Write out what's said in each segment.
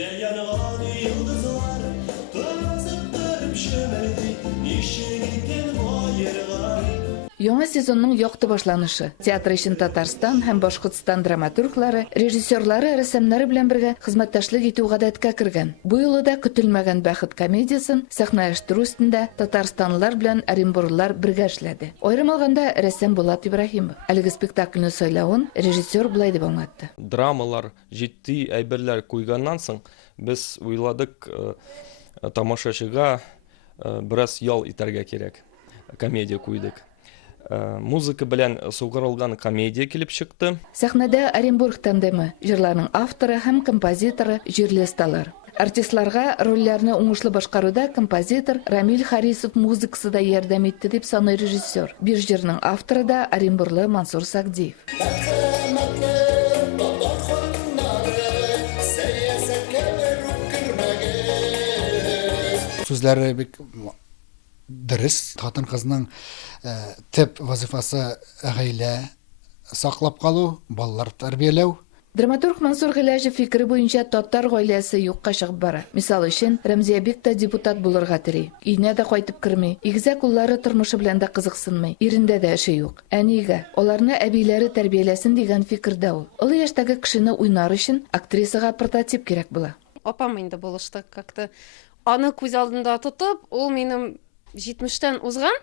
Yanılan yıldızlar tozıp durup şömerdi. Nişiniken bu yerler. Яңа сезонның якты башланышы. Театр өчен Татарстан һәм Башкортстан драматурглары, режиссерлары, рәссамнары белән бергә хезмәттәшлек итү гадәткә кергән. Бу юлы да көтелмәгән бәхет комедиясын сәхнәләштерү өстендә татарстанлылар белән оренбурлылар бергә эшләде. Аерым алганда рәссам Булат Ибраһимов әлеге спектакльне сөйләвен режиссер булай дип аңлатты. Драмалар, җитди әйберләр куйганнан соң, без уйладык тамашачыга бераз ял итәргә кирәк. Комедия куйдык. Музыка белән сугарылган комедия килеп чыкты. Сәхнәдә Оренбург тандемы, җырларның авторы һәм композиторы җирле сталар. Артистларга рольләрне уңышлы башкаруда композитор Рамил Харисов музыкасы да ярдәм итте дип саный режиссер. Бир җырның авторы да Оренбурлы Мансур Сагдиев. Сүзләре бик дөрес. Хатын кызның төп вазифасы гаилә саклап калу, балалар тәрбияләү. Драматург Мансур Гыйләҗев фикере буенча татар гаиләсе юкка чыгып бара. Мисал өчен, Рәмзия бик та депутат булырга тели. Өенә дә кайтып керми, игезәк уллары тормышы белән дә кызыксынмый. Ирендә дә эше юк. Әнигә, аларны әбиләре тәрбияләсен дигән фикердә ул. Олы яшьтәге кешене уйнар өчен актрисага прототип кирәк була. Апам инде булыштык как-то. Аны күз алдында тотып, ул минем 70-тән узган.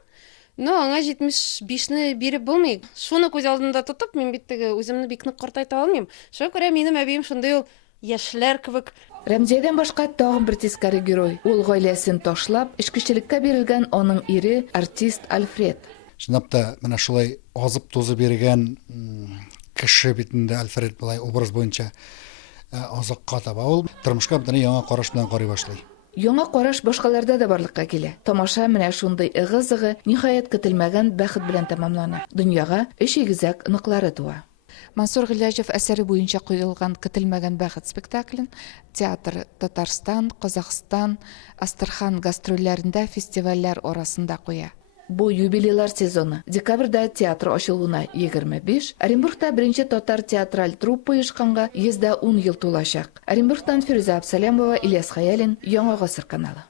Но аңа 75-не биреп булмый. Шуны күз алдында тотып, мин бит теге үземне бик нык картайта алмыйм. Шуңа күрә минем әбием шундый ул яшьләр кебек. Рәмзиядән башка тагын бер тискәре герой. Ул гаиләсен ташлап, эшкечелеккә бирелгән аның ире артист Альфред. Чынлап та менә шулай азып тузып биргән кеше битендә Альфред булай образ буенча азыкка таба ул тормышка бөтенләй яңа караш белән карый башлый. Яңа караш башкаларда да барлыкка килә. Тамаша менә шундый ыгы-зыгы ниһаять көтелмәгән бәхет белән тәмамлана. Дөньяга өч игезәк ныклары туа. Мансур Гыйләҗев әсәре буенча куелган көтелмәгән бәхет спектаклен театр Татарстан, Казахстан, Астрхан гастрольләрендә фестивальләр арасында куя. Бу юбилейлар сезоны. Декабрьдә театр ачылуына 25, Оренбургта беренче татар театраль труппа оешканга 110 ел тулачак. Оренбургтан Фируза Абсалямова, Ильяс Хаялин, Яңа гасыр каналы.